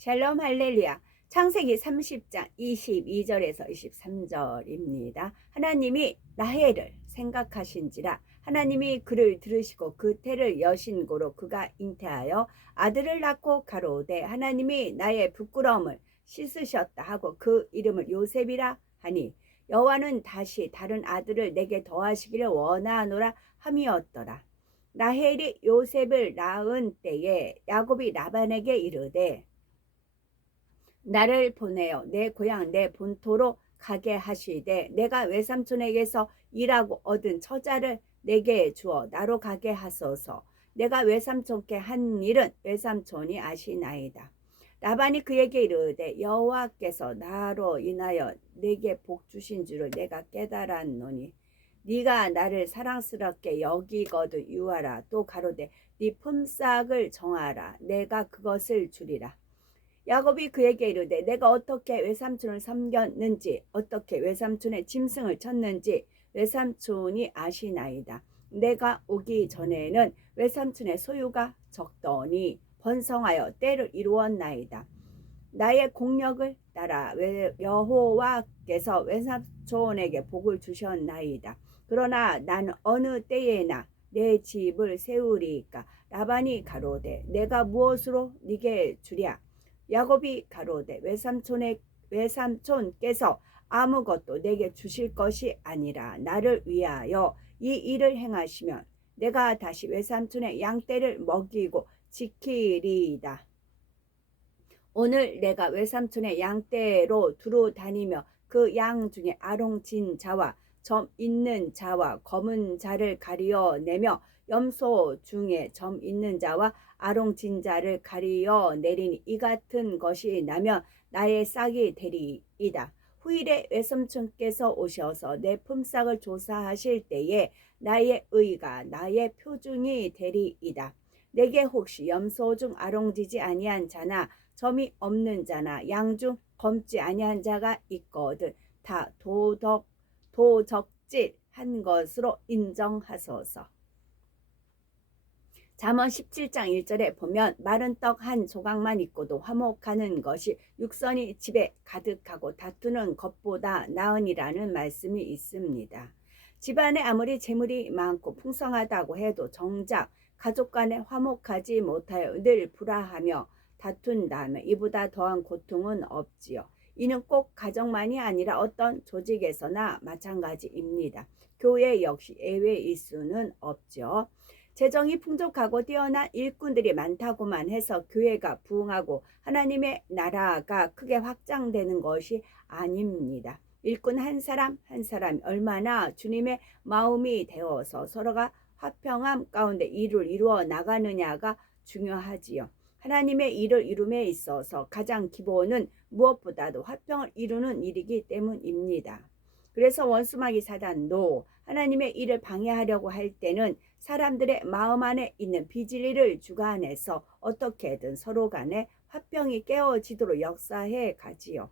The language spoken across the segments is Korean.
샬롬 할렐루야. 창세기 30장 22절에서 23절입니다. 하나님이 라헬을 생각하신지라 하나님이 그를 들으시고 그 태를 여신고로 그가 잉태하여 아들을 낳고 가로되 하나님이 나의 부끄러움을 씻으셨다 하고 그 이름을 요셉이라 하니 여호와는 다시 다른 아들을 내게 더하시기를 원하노라 함이었더라. 라헬이 요셉을 낳은 때에 야곱이 라반에게 이르되 나를 보내어 내 고향 내 본토로 가게 하시되 내가 외삼촌에게서 일하고 얻은 처자를 내게 주어 나로 가게 하소서. 내가 외삼촌께 한 일은 외삼촌이 아시나이다. 라반이 그에게 이르되 여호와께서 나로 인하여 내게 복 주신 줄을 내가 깨달았노니 네가 나를 사랑스럽게 여기거든 유하라. 또 가로되 네 품삯을 정하라. 내가 그것을 주리라. 야곱이 그에게 이르되 내가 어떻게 외삼촌을 섬겼는지 어떻게 외삼촌의 짐승을 쳤는지 외삼촌이 아시나이다. 내가 오기 전에는 외삼촌의 소유가 적더니 번성하여 때를 이루었나이다. 나의 공력을 따라 여호와께서 외삼촌에게 복을 주셨나이다. 그러나 나는 어느 때에나 내 집을 세우리이까. 라반이 가로되 내가 무엇으로 네게 주랴. 야곱이 가로되 외삼촌께서 아무것도 내게 주실 것이 아니라 나를 위하여 이 일을 행하시면 내가 다시 외삼촌의 양떼를 먹이고 지키리이다. 오늘 내가 외삼촌의 양떼로 두루 다니며 그 양 중에 아롱진 자와 점 있는 자와 검은 자를 가리어 내며 염소 중에 점 있는 자와 아롱진 자를 가리어 내리니 이 같은 것이 나면 나의 싹이 되리이다. 후일에 외삼촌께서 오셔서 내 품삯을 조사하실 때에 나의 의가 나의 표중이 되리이다. 내게 혹시 염소 중 아롱지지 아니한 자나 점이 없는 자나 양 중 검지 아니한 자가 있거든 다 도적질한 것으로 인정하소서. 잠언 17장 1절에 보면 마른 떡 한 조각만 있고도 화목하는 것이 육선이 집에 가득하고 다투는 것보다 나으니라는 말씀이 있습니다. 집안에 아무리 재물이 많고 풍성하다고 해도 정작 가족 간에 화목하지 못하여 늘 불화하며 다툰다면 이보다 더한 고통은 없지요. 이는 꼭 가정만이 아니라 어떤 조직에서나 마찬가지입니다. 교회 역시 예외일 수는 없죠. 재정이 풍족하고 뛰어난 일꾼들이 많다고만 해서 교회가 부흥하고 하나님의 나라가 크게 확장되는 것이 아닙니다. 일꾼 한 사람 한 사람이 얼마나 주님의 마음이 되어서 서로가 화평함 가운데 일을 이루어 나가느냐가 중요하지요. 하나님의 일을 이룸에 있어서 가장 기본은 무엇보다도 화평을 이루는 일이기 때문입니다. 그래서 원수마귀 사단도 하나님의 일을 방해하려고 할 때는 사람들의 마음 안에 있는 비진리를 주관해서 어떻게든 서로 간에 화평이 깨어지도록 역사해 가지요.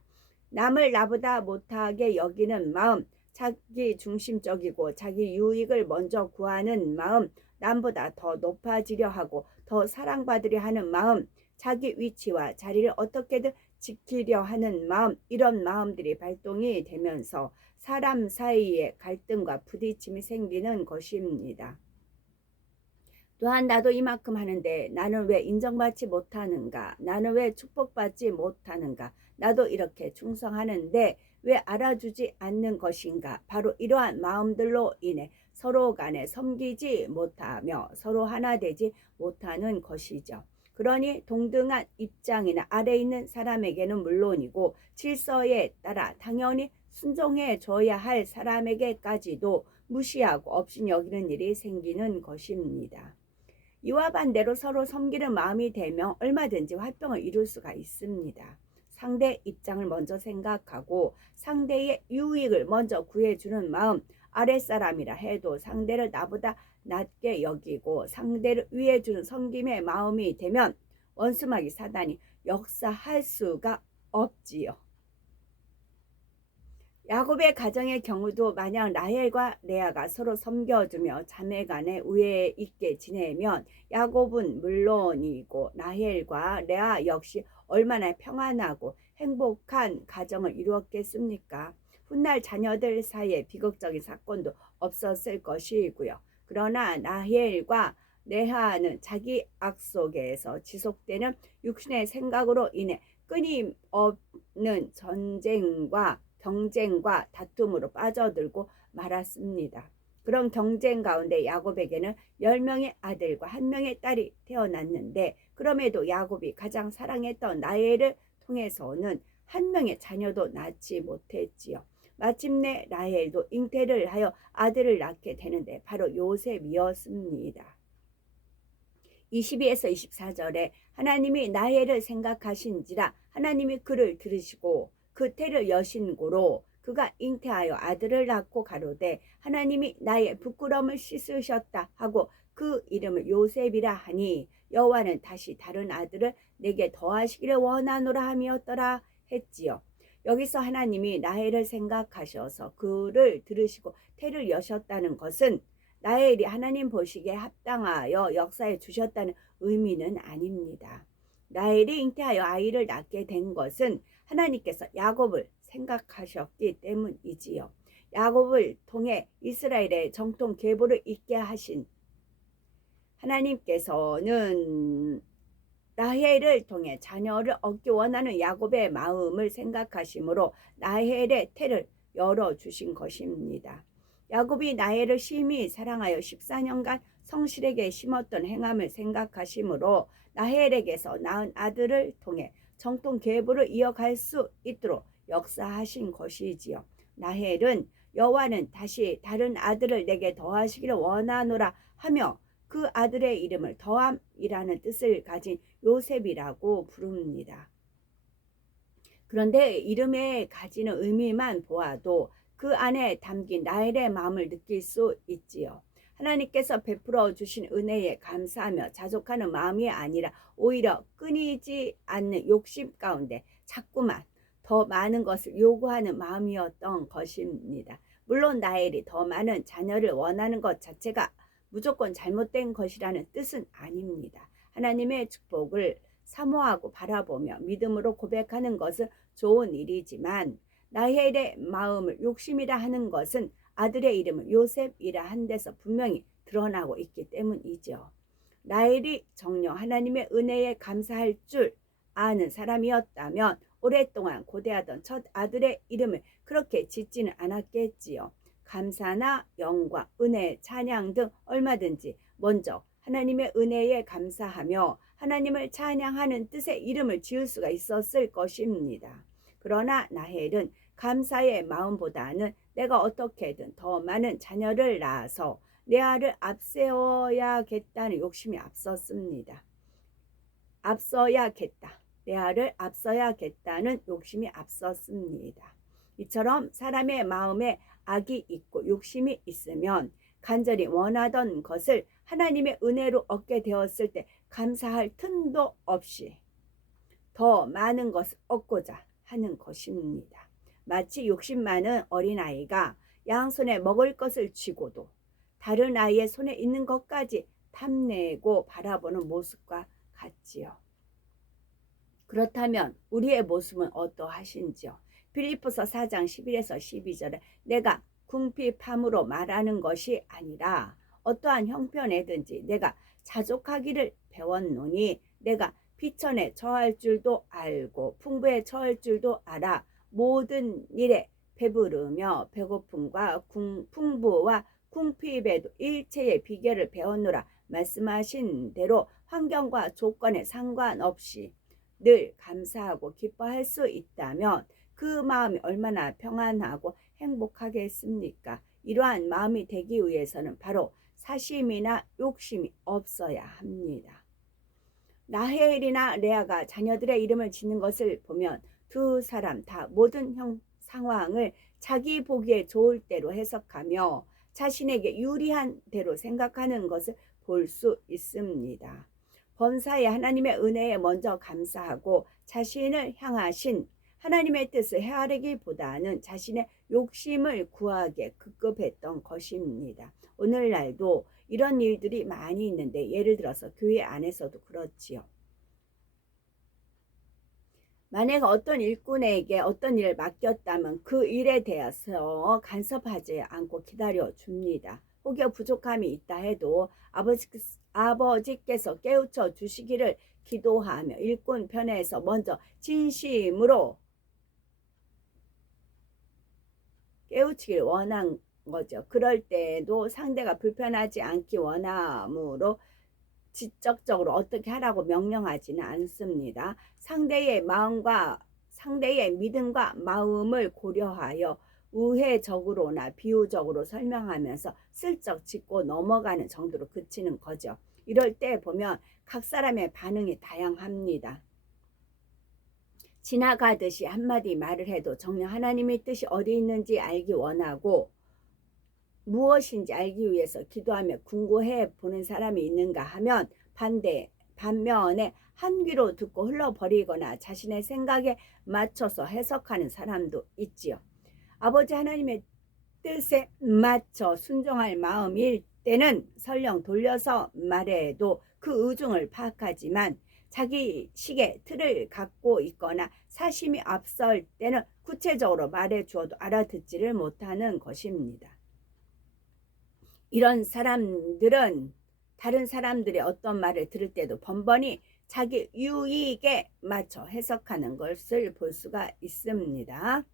남을 나보다 못하게 여기는 마음, 자기 중심적이고 자기 유익을 먼저 구하는 마음, 남보다 더 높아지려 하고 더 사랑받으려 하는 마음, 자기 위치와 자리를 어떻게든 지키려 하는 마음, 이런 마음들이 발동이 되면서 사람 사이에 갈등과 부딪힘이 생기는 것입니다. 또한 나도 이만큼 하는데 나는 왜 인정받지 못하는가? 나는 왜 축복받지 못하는가? 나도 이렇게 충성하는데 왜 알아주지 않는 것인가? 바로 이러한 마음들로 인해 서로 간에 섬기지 못하며 서로 하나 되지 못하는 것이죠. 그러니 동등한 입장이나 아래 있는 사람에게는 물론이고 질서에 따라 당연히 순종해 줘야 할 사람에게까지도 무시하고 업신여기는 일이 생기는 것입니다. 이와 반대로 서로 섬기는 마음이 되면 얼마든지 화평을 이룰 수가 있습니다. 상대 입장을 먼저 생각하고 상대의 유익을 먼저 구해주는 마음, 아랫사람이라 해도 상대를 나보다 낮게 여기고 상대를 위해주는 섬김의 마음이 되면 원수마귀 사단이 역사할 수가 없지요. 야곱의 가정의 경우도 만약 라헬과 레아가 서로 섬겨주며 자매간에 우애 있게 지내면 야곱은 물론이고 라헬과 레아 역시 얼마나 평안하고 행복한 가정을 이루었겠습니까? 훗날 자녀들 사이에 비극적인 사건도 없었을 것이고요. 그러나 라헬과 레아는 자기 악 속에서 지속되는 육신의 생각으로 인해 끊임없는 전쟁과 경쟁과 다툼으로 빠져들고 말았습니다. 그런 경쟁 가운데 야곱에게는 10명의 아들과 1명의 딸이 태어났는데, 그럼에도 야곱이 가장 사랑했던 라헬을 통해서는 1명의 자녀도 낳지 못했지요. 마침내 라헬도 잉태를 하여 아들을 낳게 되는데 바로 요셉이었습니다. 22에서 24절에 하나님이 라헬을 생각하신지라 하나님이 그를 들으시고 그 태를 여신 고로 그가 잉태하여 아들을 낳고 가로되 하나님이 나의 부끄러움을 씻으셨다 하고 그 이름을 요셉이라 하니 여호와는 다시 다른 아들을 내게 더하시기를 원하노라 함이었더라 했지요. 여기서 하나님이 라헬을 생각하셔서 그를 들으시고 태를 여셨다는 것은 라헬이 하나님 보시기에 합당하여 역사해 주셨다는 의미는 아닙니다. 라헬이 잉태하여 아이를 낳게 된 것은 하나님께서 야곱을 생각하셨기 때문이지요. 야곱을 통해 이스라엘의 정통 계보를 잇게 하신 하나님께서는 라헬을 통해 자녀를 얻기 원하는 야곱의 마음을 생각하심으로 라헬의 태를 열어주신 것입니다. 야곱이 라헬을 심히 사랑하여 14년간 성실에게 심었던 행함을 생각하심으로 라헬에게서 낳은 아들을 통해 정통 계보를 이어갈 수 있도록 역사하신 것이지요. 라헬은 여호와는 다시 다른 아들을 내게 더하시기를 원하노라 하며 그 아들의 이름을 더함이라는 뜻을 가진 요셉이라고 부릅니다. 그런데 이름에 가지는 의미만 보아도 그 안에 담긴 라헬의 마음을 느낄 수 있지요. 하나님께서 베풀어 주신 은혜에 감사하며 자족하는 마음이 아니라 오히려 끊이지 않는 욕심 가운데 자꾸만 더 많은 것을 요구하는 마음이었던 것입니다. 물론 라헬이 더 많은 자녀를 원하는 것 자체가 무조건 잘못된 것이라는 뜻은 아닙니다. 하나님의 축복을 사모하고 바라보며 믿음으로 고백하는 것은 좋은 일이지만 라헬의 마음을 욕심이라 하는 것은 아들의 이름을 요셉이라 한 데서 분명히 드러나고 있기 때문이죠. 라헬이 정녕 하나님의 은혜에 감사할 줄 아는 사람이었다면 오랫동안 고대하던 첫 아들의 이름을 그렇게 짓지는 않았겠지요. 감사나 영광, 은혜, 찬양 등 얼마든지 먼저 하나님의 은혜에 감사하며 하나님을 찬양하는 뜻의 이름을 지을 수가 있었을 것입니다. 그러나 라헬은 감사의 마음보다는 내가 어떻게든 더 많은 자녀를 낳아서 레아를 앞세워야겠다는 욕심이 앞섰습니다. 앞서야겠다. 레아를 앞서야겠다는 욕심이 앞섰습니다. 이처럼 사람의 마음에 악이 있고 욕심이 있으면 간절히 원하던 것을 하나님의 은혜로 얻게 되었을 때 감사할 틈도 없이 더 많은 것을 얻고자 하는 것입니다. 마치 욕심 많은 어린아이가 양손에 먹을 것을 쥐고도 다른 아이의 손에 있는 것까지 탐내고 바라보는 모습과 같지요. 그렇다면 우리의 모습은 어떠하신지요? 빌립보서 4장 11에서 12절에 내가 궁핍함으로 말하는 것이 아니라 어떠한 형편에든지 내가 자족하기를 배웠노니 내가 비천에 처할 줄도 알고 풍부에 처할 줄도 알아 모든 일에 배부르며 배고픔과 풍부와 궁핍에도 일체의 비결을 배웠노라 말씀하신 대로 환경과 조건에 상관없이 늘 감사하고 기뻐할 수 있다면 그 마음이 얼마나 평안하고 행복하겠습니까? 이러한 마음이 되기 위해서는 바로 사심이나 욕심이 없어야 합니다. 라헬이나 레아가 자녀들의 이름을 짓는 것을 보면 두 사람 다 모든 상황을 자기 보기에 좋을 대로 해석하며 자신에게 유리한 대로 생각하는 것을 볼 수 있습니다. 범사에 하나님의 은혜에 먼저 감사하고 자신을 향하신 하나님의 뜻을 헤아리기보다는 자신의 욕심을 구하게 급급했던 것입니다. 오늘날도 이런 일들이 많이 있는데 예를 들어서 교회 안에서도 그렇지요. 만약 어떤 일꾼에게 어떤 일을 맡겼다면 그 일에 대해서 간섭하지 않고 기다려 줍니다. 혹여 부족함이 있다 해도 아버지께서 깨우쳐 주시기를 기도하며 일꾼 편에서 먼저 진심으로 깨우치길 원한 거죠. 그럴 때도 상대가 불편하지 않기 원하므로 직접적으로 어떻게 하라고 명령하지는 않습니다. 상대의 믿음과 마음을 고려하여 우회적으로나 비유적으로 설명하면서 슬쩍 짚고 넘어가는 정도로 그치는 거죠. 이럴 때 보면 각 사람의 반응이 다양합니다. 지나가듯이 한마디 말을 해도 정녕 하나님의 뜻이 어디 있는지 알기 원하고 무엇인지 알기 위해서 기도하며 궁금해 보는 사람이 있는가 하면 반면에 한 귀로 듣고 흘러버리거나 자신의 생각에 맞춰서 해석하는 사람도 있지요. 아버지 하나님의 뜻에 맞춰 순종할 마음일 때는 설령 돌려서 말해도 그 의중을 파악하지만 자기 식의 틀을 갖고 있거나 사심이 앞설 때는 구체적으로 말해 주어도 알아듣지를 못하는 것입니다. 이런 사람들은 다른 사람들의 어떤 말을 들을 때도 번번이 자기 유익에 맞춰 해석하는 것을 볼 수가 있습니다.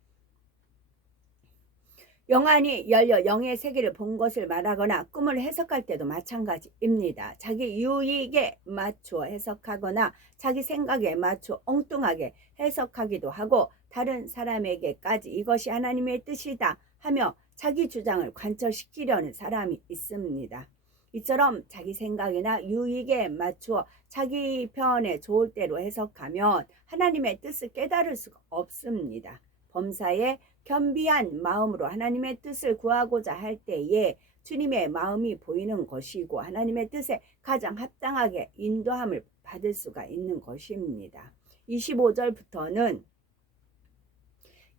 영안이 열려 영의 세계를 본 것을 말하거나 꿈을 해석할 때도 마찬가지입니다. 자기 유익에 맞춰 해석하거나 자기 생각에 맞춰 엉뚱하게 해석하기도 하고 다른 사람에게까지 이것이 하나님의 뜻이다 하며 자기 주장을 관철시키려는 사람이 있습니다. 이처럼 자기 생각이나 유익에 맞추어 자기 편에 좋을 대로 해석하면 하나님의 뜻을 깨달을 수가 없습니다. 범사에 겸비한 마음으로 하나님의 뜻을 구하고자 할 때에 주님의 마음이 보이는 것이고 하나님의 뜻에 가장 합당하게 인도함을 받을 수가 있는 것입니다. 25절부터는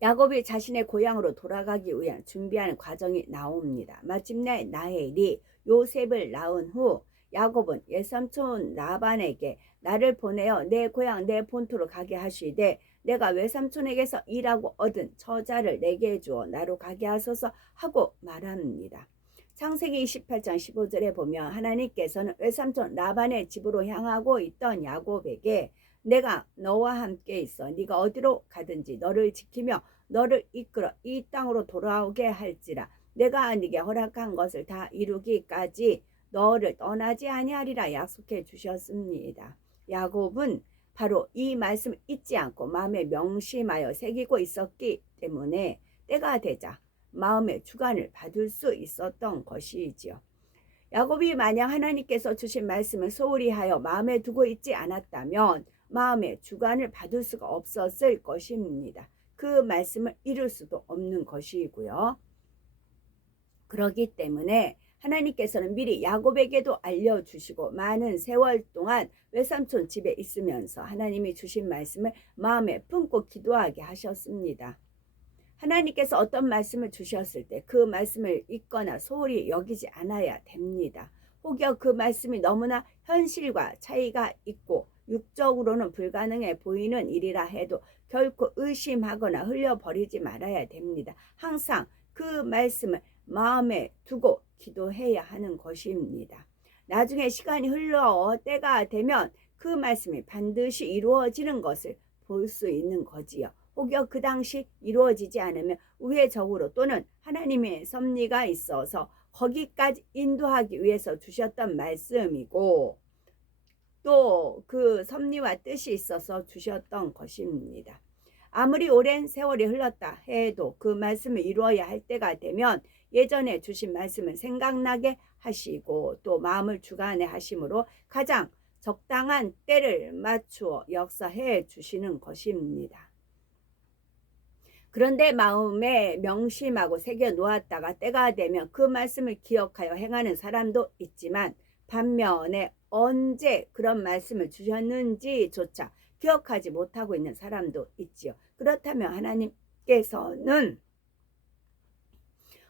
야곱이 자신의 고향으로 돌아가기 위한 준비하는 과정이 나옵니다. 마침내 라헬이 요셉을 낳은 후 야곱은 외삼촌 라반에게 나를 보내어 내 고향 내 본토로 가게 하시되 내가 외삼촌에게서 일하고 얻은 처자를 내게 주어 나로 가게 하소서 하고 말합니다. 창세기 28장 15절에 보면 하나님께서는 외삼촌 라반의 집으로 향하고 있던 야곱에게 내가 너와 함께 있어 네가 어디로 가든지 너를 지키며 너를 이끌어 이 땅으로 돌아오게 할지라 내가 네게 허락한 것을 다 이루기까지 너를 떠나지 아니하리라 약속해 주셨습니다. 야곱은 바로 이 말씀을 잊지 않고 마음에 명심하여 새기고 있었기 때문에 때가 되자 마음의 주관을 받을 수 있었던 것이지요. 야곱이 만약 하나님께서 주신 말씀을 소홀히 하여 마음에 두고 있지 않았다면 마음의 주관을 받을 수가 없었을 것입니다. 그 말씀을 이룰 수도 없는 것이고요. 그렇기 때문에 하나님께서는 미리 야곱에게도 알려주시고 많은 세월 동안 외삼촌 집에 있으면서 하나님이 주신 말씀을 마음에 품고 기도하게 하셨습니다. 하나님께서 어떤 말씀을 주셨을 때 그 말씀을 잊거나 소홀히 여기지 않아야 됩니다. 혹여 그 말씀이 너무나 현실과 차이가 있고 육적으로는 불가능해 보이는 일이라 해도 결코 의심하거나 흘려버리지 말아야 됩니다. 항상 그 말씀을 마음에 두고 기도해야 하는 것입니다. 나중에 시간이 흘러 때가 되면 그 말씀이 반드시 이루어지는 것을 볼 수 있는 거지요. 혹여 그 당시 이루어지지 않으면 우회적으로 또는 하나님의 섭리가 있어서 거기까지 인도하기 위해서 주셨던 말씀이고 또 그 섭리와 뜻이 있어서 주셨던 것입니다. 아무리 오랜 세월이 흘렀다 해도 그 말씀을 이루어야 할 때가 되면 예전에 주신 말씀을 생각나게 하시고 또 마음을 주관해 하심으로 가장 적당한 때를 맞추어 역사해 주시는 것입니다. 그런데 마음에 명심하고 새겨 놓았다가 때가 되면 그 말씀을 기억하여 행하는 사람도 있지만 반면에 언제 그런 말씀을 주셨는지조차 기억하지 못하고 있는 사람도 있지요. 그렇다면 하나님께서는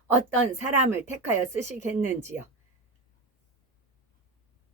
어떤 사람을 택하여 쓰시겠는지요?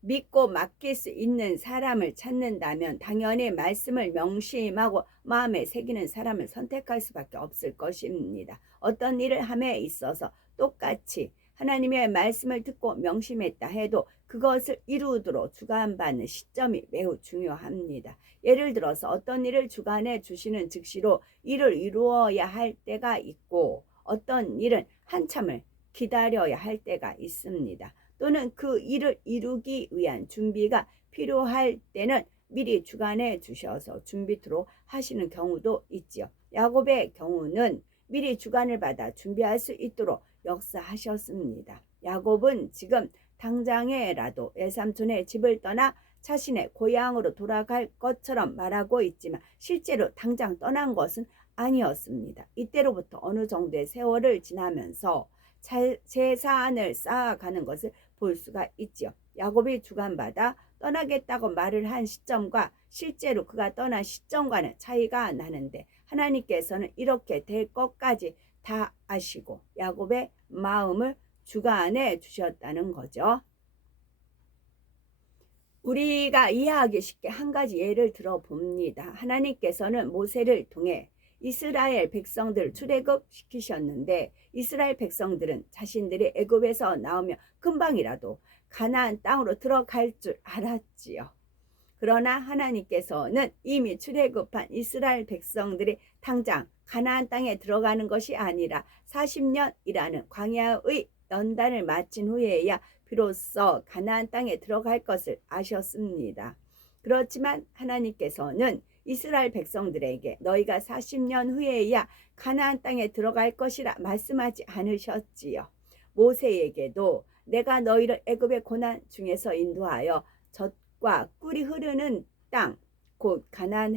믿고 맡길 수 있는 사람을 찾는다면 당연히 말씀을 명심하고 마음에 새기는 사람을 선택할 수밖에 없을 것입니다. 어떤 일을 함에 있어서 똑같이 하나님의 말씀을 듣고 명심했다 해도 그것을 이루도록 주관받는 시점이 매우 중요합니다. 예를 들어서 어떤 일을 주관해 주시는 즉시로 일을 이루어야 할 때가 있고 어떤 일은 한참을 기다려야 할 때가 있습니다. 또는 그 일을 이루기 위한 준비가 필요할 때는 미리 주관해 주셔서 준비토록 하시는 경우도 있지요. 야곱의 경우는 미리 주관을 받아 준비할 수 있도록 역사하셨습니다. 야곱은 지금 당장에라도 외삼촌의 집을 떠나 자신의 고향으로 돌아갈 것처럼 말하고 있지만 실제로 당장 떠난 것은 아니었습니다. 이때로부터 어느 정도의 세월을 지나면서 재산을 쌓아가는 것을 볼 수가 있지요. 야곱이 주관받아 떠나겠다고 말을 한 시점과 실제로 그가 떠난 시점과는 차이가 나는데 하나님께서는 이렇게 될 것까지 다 아시고 야곱의 마음을 주관해 주셨다는 거죠. 우리가 이해하기 쉽게 한 가지 예를 들어봅니다. 하나님께서는 모세를 통해 이스라엘 백성들을 출애굽시키셨는데 이스라엘 백성들은 자신들이 애굽에서 나오면 금방이라도 가나안 땅으로 들어갈 줄 알았지요. 그러나 하나님께서는 이미 출애굽한 이스라엘 백성들이 당장 가나안 땅에 들어가는 것이 아니라 40년이라는 광야의 연단을 마친 후에야 비로소 가나안 땅에 들어갈 것을 아셨습니다. 그렇지만 하나님께서는 이스라엘 백성들에게 너희가 40년 후에야 가나안 땅에 들어갈 것이라 말씀하지 않으셨지요. 모세에게도 내가 너희를 애굽의 고난 중에서 인도하여 젖과 꿀이 흐르는 땅 곧 가나안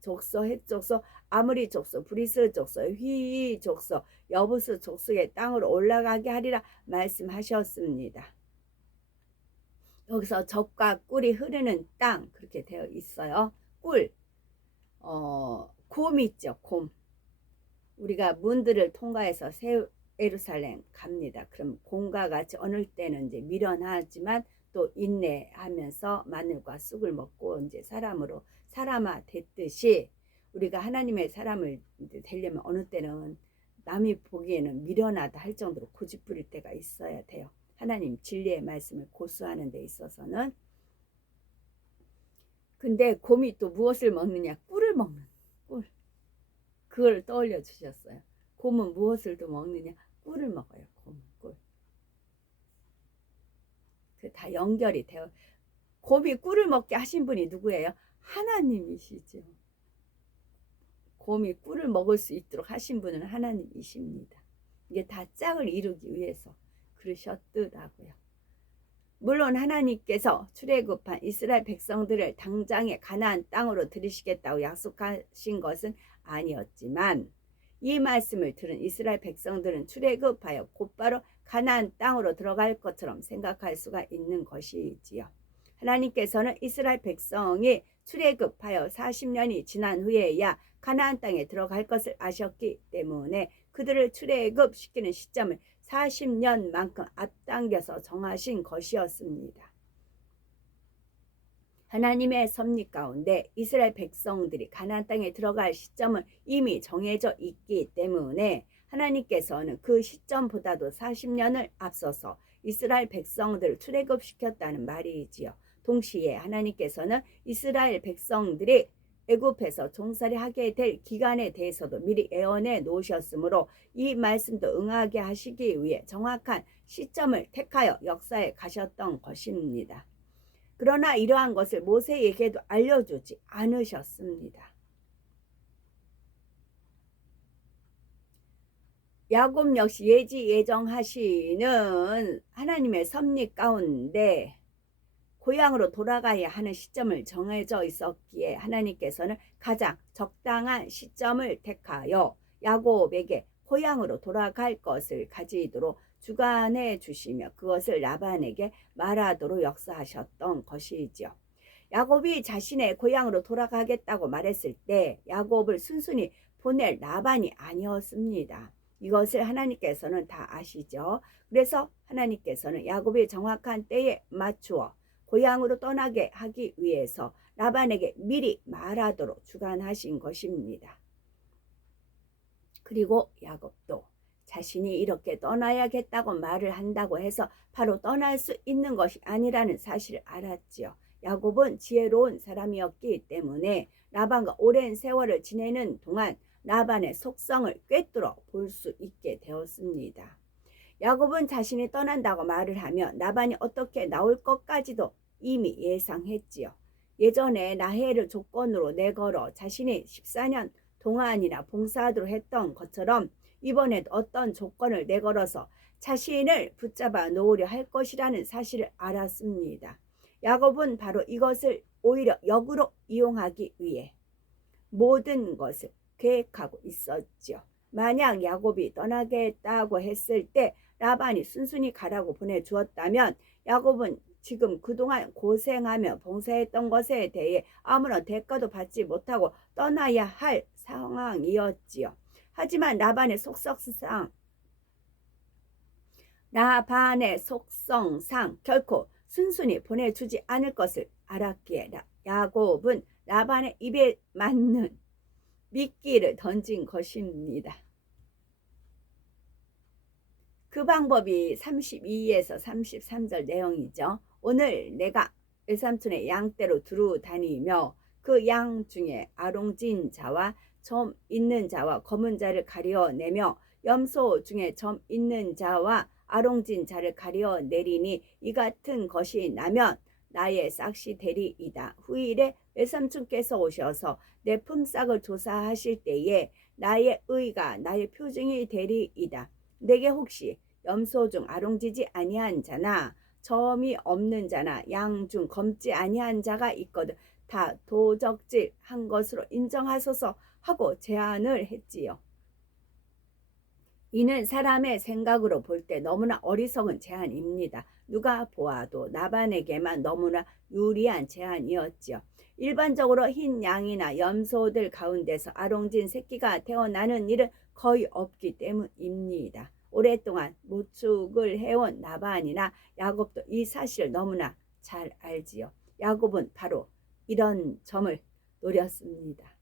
족속, 헷 족속, 아므리 족속, 브리스 족속, 휘 족속, 여부스 족속의 땅으로 올라가게 하리라 말씀하셨습니다. 여기서 젖과 꿀이 흐르는 땅 그렇게 되어 있어요. 꿀, 곰 있죠. 곰. 우리가 문들을 통과해서 새 예루살렘 갑니다. 그럼 곰과 같이 어느 때는 이제 미련하지만 또 인내하면서 마늘과 쑥을 먹고 이제 사람아 됐듯이 우리가 하나님의 사람을 되려면 어느 때는 남이 보기에는 미련하다 할 정도로 고집부릴 때가 있어야 돼요. 하나님 진리의 말씀을 고수하는 데 있어서는. 근데 곰이 또 무엇을 먹느냐? 꿀을 먹는 꿀. 그걸 떠올려 주셨어요. 곰은 무엇을 또 먹느냐? 꿀을 먹어요. 곰은 꿀. 그 다 연결이 돼요. 곰이 꿀을 먹게 하신 분이 누구예요? 하나님이시죠. 곰이 꿀을 먹을 수 있도록 하신 분은 하나님이십니다. 이게 다 짝을 이루기 위해서 그러셨더라고요. 물론 하나님께서 출애굽한 이스라엘 백성들을 당장에 가나안 땅으로 들이시겠다고 약속하신 것은 아니었지만 이 말씀을 들은 이스라엘 백성들은 출애굽하여 곧바로 가나안 땅으로 들어갈 것처럼 생각할 수가 있는 것이지요. 하나님께서는 이스라엘 백성이 출애굽하여 40년이 지난 후에야 가나안 땅에 들어갈 것을 아셨기 때문에 그들을 출애굽시키는 시점을 40년만큼 앞당겨서 정하신 것이었습니다. 하나님의 섭리 가운데 이스라엘 백성들이 가나안 땅에 들어갈 시점은 이미 정해져 있기 때문에 하나님께서는 그 시점보다도 40년을 앞서서 이스라엘 백성들을 출애굽시켰다는 말이지요. 동시에 하나님께서는 이스라엘 백성들이 애굽에서 종살이 하게 될 기간에 대해서도 미리 예언해 놓으셨으므로 이 말씀도 응하게 하시기 위해 정확한 시점을 택하여 역사에 가셨던 것입니다. 그러나 이러한 것을 모세에게도 알려주지 않으셨습니다. 야곱 역시 예지 예정하시는 하나님의 섭리 가운데 고향으로 돌아가야 하는 시점을 정해져 있었기에 하나님께서는 가장 적당한 시점을 택하여 야곱에게 고향으로 돌아갈 것을 가지도록 주관해 주시며 그것을 라반에게 말하도록 역사하셨던 것이지요. 야곱이 자신의 고향으로 돌아가겠다고 말했을 때 야곱을 순순히 보낼 라반이 아니었습니다. 이것을 하나님께서는 다 아시죠. 그래서 하나님께서는 야곱이 정확한 때에 맞추어 고향으로 떠나게 하기 위해서 라반에게 미리 말하도록 주관하신 것입니다. 그리고 야곱도 자신이 이렇게 떠나야겠다고 말을 한다고 해서 바로 떠날 수 있는 것이 아니라는 사실을 알았지요. 야곱은 지혜로운 사람이었기 때문에 라반과 오랜 세월을 지내는 동안 라반의 속성을 꿰뚫어 볼 수 있게 되었습니다. 야곱은 자신이 떠난다고 말을 하면 라반이 어떻게 나올 것까지도 이미 예상했지요. 예전에 라헬을 조건으로 내걸어 자신이 14년 동안이나 봉사하도록 했던 것처럼 이번에도 어떤 조건을 내걸어서 자신을 붙잡아 놓으려 할 것이라는 사실을 알았습니다. 야곱은 바로 이것을 오히려 역으로 이용하기 위해 모든 것을 계획하고 있었죠. 만약 야곱이 떠나겠다고 했을 때 라반이 순순히 가라고 보내주었다면 야곱은 지금 그동안 고생하며 봉사했던 것에 대해 아무런 대가도 받지 못하고 떠나야 할 상황이었지요. 하지만 라반의 속성상 결코 순순히 보내주지 않을 것을 알았기에 야곱은 라반의 입에 맞는 미끼를 던진 것입니다. 그 방법이 32에서 33절 내용이죠. 오늘 내가 외삼촌의 양떼로 두루 다니며 그 양 중에 아롱진 자와 점 있는 자와 검은 자를 가려내며 염소 중에 점 있는 자와 아롱진 자를 가려내리니 이 같은 것이 나면 나의 싹이 되리이다. 후일에 외삼촌께서 오셔서 내 품삯을 조사하실 때에 나의 의가 나의 표징이 되리이다. 내게 혹시 염소 중 아롱지지 아니한 자나 점이 없는 자나 양 중 검지 아니한 자가 있거든 다 도적질한 것으로 인정하소서 하고 제안을 했지요. 이는 사람의 생각으로 볼 때 너무나 어리석은 제안입니다. 누가 보아도 라반에게만 너무나 유리한 제안이었지요. 일반적으로 흰 양이나 염소들 가운데서 아롱진 새끼가 태어나는 일은 거의 없기 때문입니다. 오랫동안 모축을 해온 라반이나 야곱도 이 사실을 너무나 잘 알지요. 야곱은 바로 이런 점을 노렸습니다.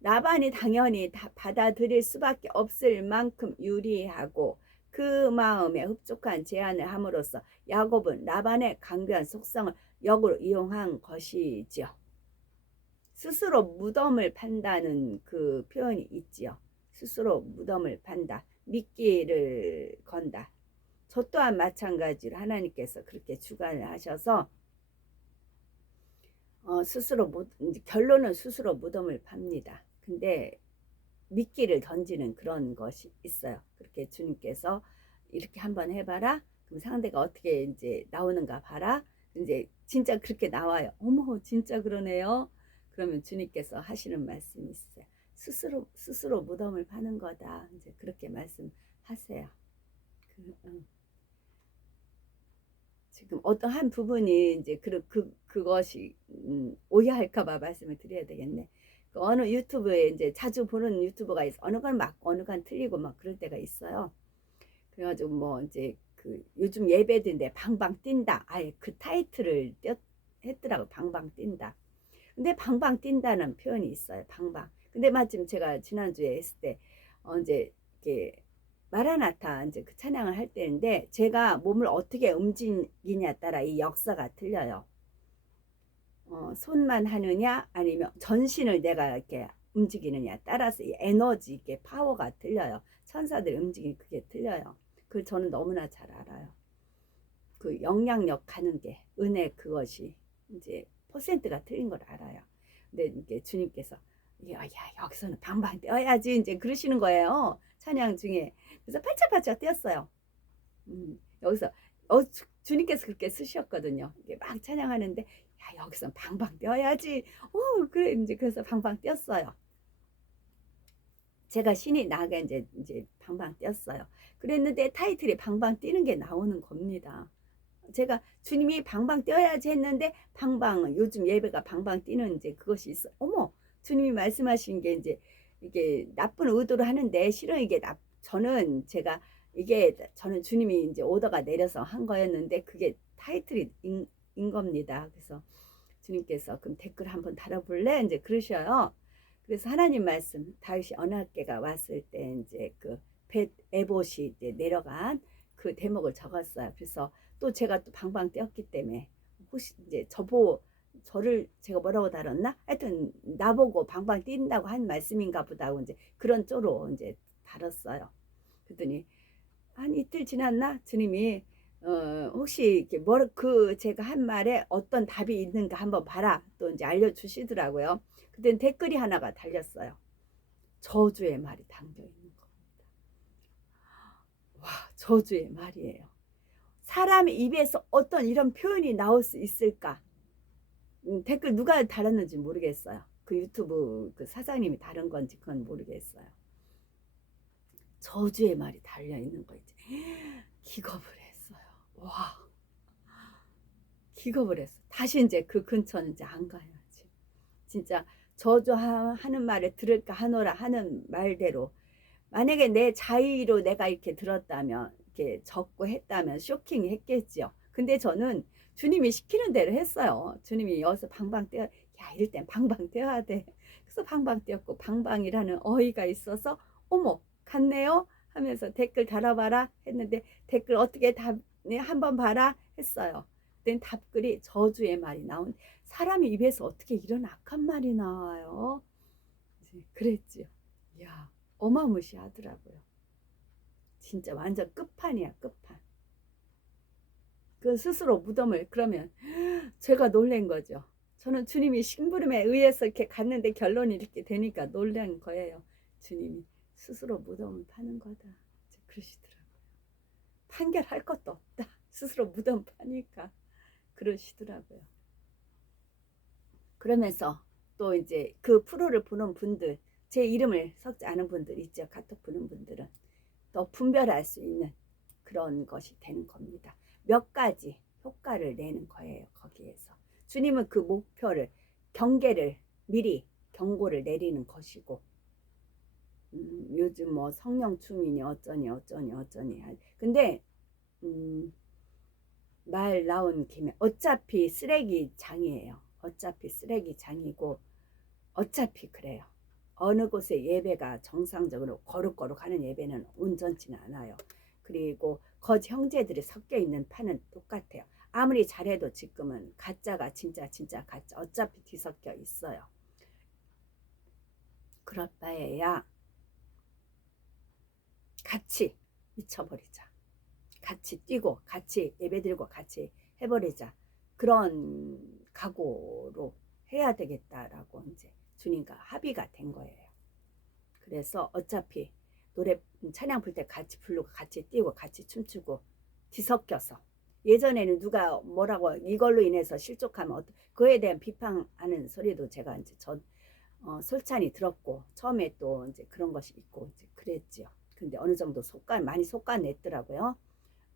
라반이 당연히 다 받아들일 수밖에 없을 만큼 유리하고 그 마음에 흡족한 제안을 함으로써 야곱은 라반의 강교한 속성을 역으로 이용한 것이지요. 스스로 무덤을 판다는 그 표현이 있지요. 스스로 무덤을 판다. 미끼를 건다. 저 또한 마찬가지로 하나님께서 그렇게 주관을 하셔서 결론은 스스로 무덤을 팝니다. 근데 미끼를 던지는 그런 것이 있어요. 그렇게 주님께서 이렇게 한번 해봐라. 그럼 상대가 어떻게 이제 나오는가 봐라. 이제 진짜 그렇게 나와요. 어머, 진짜 그러네요. 그러면 주님께서 하시는 말씀이 있어요. 스스로 무덤을 파는 거다. 이제 그렇게 말씀하세요. 지금 어떠한 부분이 이제 그것이 오해할까봐 말씀을 드려야 되겠네. 어느 유튜브에 이제 자주 보는 유튜버가 있어. 어느 건 맞고 어느 건 틀리고 막 그럴 때가 있어요. 그래가지고 뭐 이제 그 요즘 예배드인데 방방 뛴다. 아예 그 타이틀을 했더라고. 방방 뛴다. 근데 방방 뛴다는 표현이 있어요. 방방. 근데 마침 제가 지난주에 했을 때 이제 이렇게 마라나타 이제 그 찬양을 할 때인데 제가 몸을 어떻게 움직이냐에 따라 이 역사가 틀려요. 손만 하느냐 아니면 전신을 내가 이렇게 움직이느냐에 따라서 이 에너지 이게 파워가 틀려요. 천사들 움직임이 그게 틀려요. 그걸 저는 너무나 잘 알아요. 그 영향력 가는 게 은혜 그것이 이제 퍼센트가 틀린 걸 알아요. 근데 이게 주님께서 야 여기서는 방방 뛰어야지 이제 그러시는 거예요. 찬양 중에. 그래서 팔짝팔짝 뛰었어요. 여기서 주님께서 그렇게 쓰셨거든요. 이게 막 찬양하는데 야 여기서 방방 뛰어야지. 그래 이제 그래서 방방 뛰었어요. 제가 신이 나게 이제 방방 뛰었어요. 그랬는데 타이틀이 방방 뛰는 게 나오는 겁니다. 제가 주님이 방방 뛰어야지 했는데 방방 요즘 예배가 방방 뛰는 이제 그것이 있어. 어머 주님이 말씀하신 게 이제 이게 나쁜 의도로 하는데 실은 이게 저는 주님이 이제 오더가 내려서 한 거였는데 그게 타이틀이 겁니다. 그래서 주님께서 그럼 댓글 한번 달아볼래? 이제 그러셔요. 그래서 하나님 말씀 다윗이 언약궤가 왔을 때 이제 그 에봇이 이제 내려간 그 대목을 적었어요. 그래서 또 제가 또 방방 뛰었기 때문에 혹시 이제 저를 제가 뭐라고 다뤘나? 하여튼 나보고 방방 뛴다고 한 말씀인가 보다 하고 이제 그런 쪽으로 이제 다뤘어요. 그랬더니 한 이틀 지났나? 주님이 혹시 이렇게 그 제가 한 말에 어떤 답이 있는가 한번 봐라. 또 이제 알려주시더라고요. 그땐 댓글이 하나가 달렸어요. 저주의 말이 담겨 있는 겁니다. 와, 저주의 말이에요. 사람의 입에서 어떤 이런 표현이 나올 수 있을까? 댓글 누가 달았는지 모르겠어요. 그 유튜브 그 사장님이 다른 건지 그건 모르겠어요. 저주의 말이 달려 있는 거 이제 기겁을 했어요. 와, 기겁을 했어. 다시 이제 그 근처는 이제 안 가야지. 진짜 저주하는 말을 들을까 하노라 하는 말대로 만약에 내 자의로 내가 이렇게 들었다면 이렇게 적고 했다면 쇼킹했겠지요. 근데 저는 주님이 시키는 대로 했어요. 주님이 여기서 방방 뛰어, 야 이럴 땐 방방 뛰어야 돼. 그래서 방방 뛰었고 방방이라는 어이가 있어서 어머 갔네요 하면서 댓글 달아봐라 했는데 댓글 어떻게 답네 한번 봐라 했어요. 그땐 답글이 저주의 말이 나온 사람의 입에서 어떻게 이런 악한 말이 나와요? 그랬지요. 야 어마무시하더라고요. 진짜 완전 끝판이야 끝판. 그 스스로 무덤을 그러면 제가 놀란 거죠. 저는 주님이 심부름에 의해서 이렇게 갔는데 결론이 이렇게 되니까 놀란 거예요. 주님이 스스로 무덤을 파는 거다. 그러시더라고요. 판결할 것도 없다. 스스로 무덤 파니까 그러시더라고요. 그러면서 또 이제 그 프로를 보는 분들, 제 이름을 섞지 않은 분들 있죠. 카톡 보는 분들은 또 분별할 수 있는 그런 것이 되는 겁니다. 몇 가지 효과를 내는 거예요. 거기에서 주님은 그 목표를 경계를 미리 경고를 내리는 것이고 요즘 뭐 성령 충이니 어쩌니 근데 말 나온 김에 어차피 쓰레기장이에요. 어차피 쓰레기장이고 어차피 그래요. 어느 곳에 예배가 정상적으로 거룩거룩 하는 예배는 온전치는 않아요. 그리고 거짓 형제들이 섞여 있는 판은 똑같아요. 아무리 잘해도 지금은 가짜가 진짜 가짜 어차피 뒤섞여 있어요. 그럴 바에야 같이 미쳐버리자. 같이 뛰고 같이 예배드리고 같이 해버리자. 그런 각오로 해야 되겠다라고 이제 주님과 합의가 된 거예요. 그래서 어차피 노래 찬양 부를 때 같이 부르고 같이 뛰고 같이 춤추고 뒤섞여서 예전에는 누가 뭐라고 이걸로 인해서 실족하면 그에 대한 비판하는 소리도 제가 이제 솔찬히 들었고 처음에 또 이제 그런 것이 있고 이제 그랬지요. 근데 어느 정도 많이 솎아냈더라고요.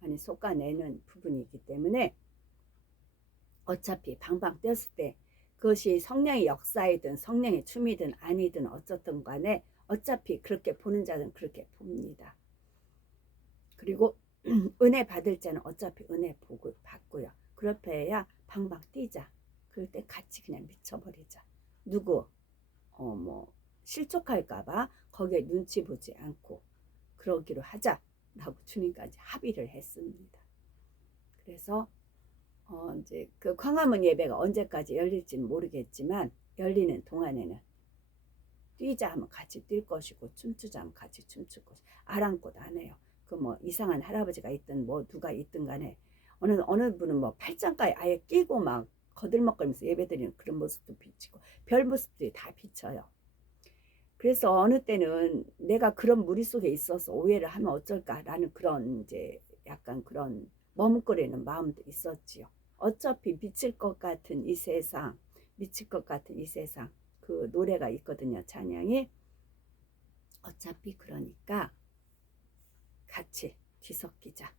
많이 솎아내는 부분이기 때문에 어차피 방방 뛰었을 때 그것이 성령의 역사이든 성령의 춤이든 아니든 어쨌든 간에 어차피 그렇게 보는 자는 그렇게 봅니다. 그리고 은혜 받을 자는 어차피 은혜 받고요. 그렇게야 방방 뛰자. 그럴 때 같이 그냥 미쳐버리자. 누구 뭐 실족할까봐 거기에 눈치 보지 않고 그러기로 하자라고 주님까지 합의를 했습니다. 그래서 이제 그 광화문 예배가 언제까지 열릴지는 모르겠지만 열리는 동안에는 뛰자 하면 같이 뛸 것이고 춤추자 하면 같이 춤출 것이고 아랑곳 안 해요. 그 뭐 이상한 할아버지가 있든 뭐 누가 있든 간에 어느 분은 뭐 팔짱가에 아예 끼고 막 거들먹거리면서 예배드리는 그런 모습도 비치고 별 모습들이 다 비쳐요. 그래서 어느 때는 내가 그런 무리 속에 있어서 오해를 하면 어쩔까라는 그런 이제 약간 그런 머뭇거리는 마음도 있었지요. 어차피 미칠 것 같은 이 세상, 미칠 것 같은 이 세상 그 노래가 있거든요. 찬양이 어차피 그러니까 같이 뒤섞이자.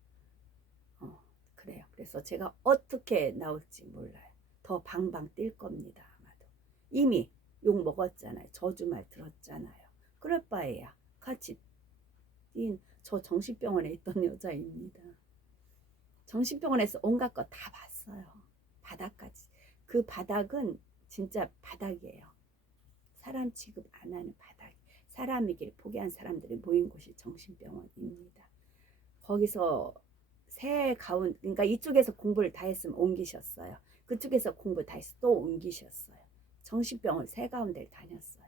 그래요. 그래서 제가 어떻게 나올지 몰라요. 더 방방 뛸 겁니다. 아마도. 이미 욕 먹었잖아요. 저주말 들었잖아요. 그럴 바에야 같이 저 정신병원에 있던 여자입니다. 정신병원에서 온갖 거 다 봤어요. 바닥까지. 그 바닥은 진짜 바닥이에요. 사람 취급 안 하는 바닥. 사람이길 포기한 사람들이 모인 곳이 정신병원입니다. 거기서 그러니까 이쪽에서 공부를 다 했으면 옮기셨어요. 그쪽에서 공부 다 해서 또 옮기셨어요. 정신병원 새 가운데를 다녔어요.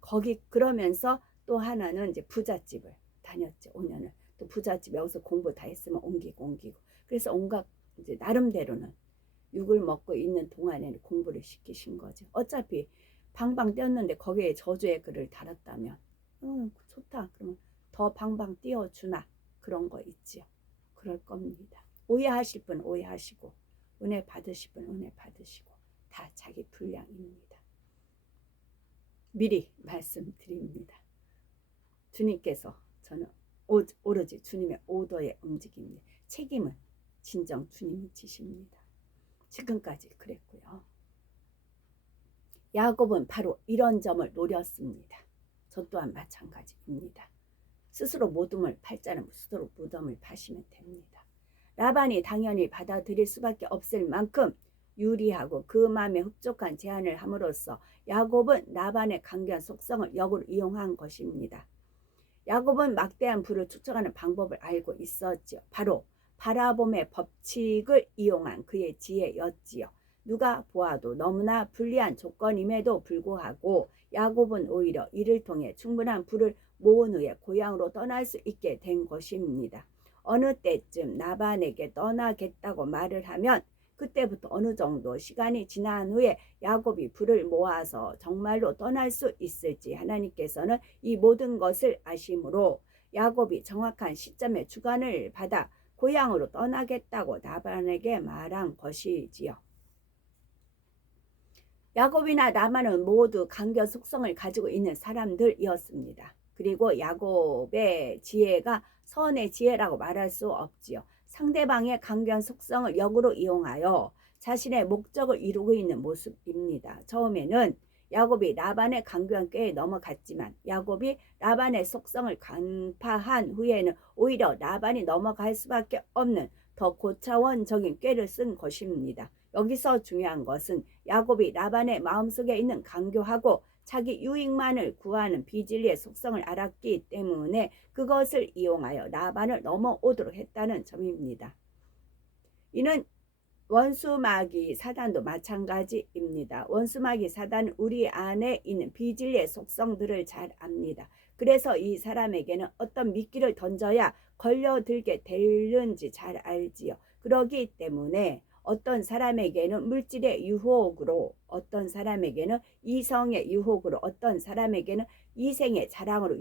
거기 그러면서 또 하나는 이제 부잣집을 다녔죠. 5년을. 또 부잣집 여기서 공부 다 했으면 옮기고. 그래서 온갖 이제 나름대로는 육을 먹고 있는 동안에는 공부를 시키신 거죠. 어차피 방방 뛰었는데 거기에 저주의 글을 달았다면 좋다. 그러면 더 방방 띄워주나 그런 거 있지요. 그럴 겁니다. 오해하실 분 오해하시고 은혜 받으실 분 은혜 받으시고 다 자기 분량입니다. 미리 말씀드립니다. 주님께서 저는 오로지 주님의 오더에 움직입니다. 책임은 진정 주님이 지십니다. 지금까지 그랬고요. 야곱은 바로 이런 점을 노렸습니다. 저 또한 마찬가지입니다. 스스로 모둠을 팔 자는 스스로 무덤을 파시면 됩니다. 라반이 당연히 받아들일 수밖에 없을 만큼 유리하고 그 마음에 흡족한 제안을 함으로써 야곱은 라반의 강교한 속성을 역으로 이용한 것입니다. 야곱은 막대한 부를 축적하는 방법을 알고 있었지요. 바로 바라봄의 법칙을 이용한 그의 지혜였지요. 누가 보아도 너무나 불리한 조건임에도 불구하고 야곱은 오히려 이를 통해 충분한 부를 모은 후에 고향으로 떠날 수 있게 된 것입니다. 어느 때쯤 라반에게 떠나겠다고 말을 하면 그때부터 어느 정도 시간이 지난 후에 야곱이 부를 모아서 정말로 떠날 수 있을지 하나님께서는 이 모든 것을 아심으로 야곱이 정확한 시점에 주관을 받아 고향으로 떠나겠다고 라반에게 말한 것이지요. 야곱이나 라반은 모두 강교 속성을 가지고 있는 사람들이었습니다. 그리고 야곱의 지혜가 선의 지혜라고 말할 수 없지요. 상대방의 강교한 속성을 역으로 이용하여 자신의 목적을 이루고 있는 모습입니다. 처음에는 야곱이 라반의 강교한 꾀에 넘어갔지만 야곱이 라반의 속성을 간파한 후에는 오히려 라반이 넘어갈 수밖에 없는 더 고차원적인 꾀를 쓴 것입니다. 여기서 중요한 것은 야곱이 라반의 마음속에 있는 강교하고 자기 유익만을 구하는 비진리의 속성을 알았기 때문에 그것을 이용하여 라반을 넘어오도록 했다는 점입니다. 이는 원수마귀 사단도 마찬가지입니다. 원수마귀 사단은 우리 안에 있는 비진리의 속성들을 잘 압니다. 그래서 이 사람에게는 어떤 미끼를 던져야 걸려들게 되는지 잘 알지요. 그러기 때문에 어떤 사람에게는 물질의 유혹으로, 어떤 사람에게는 이성의 유혹으로, 어떤 사람에게는 이생의 자랑으로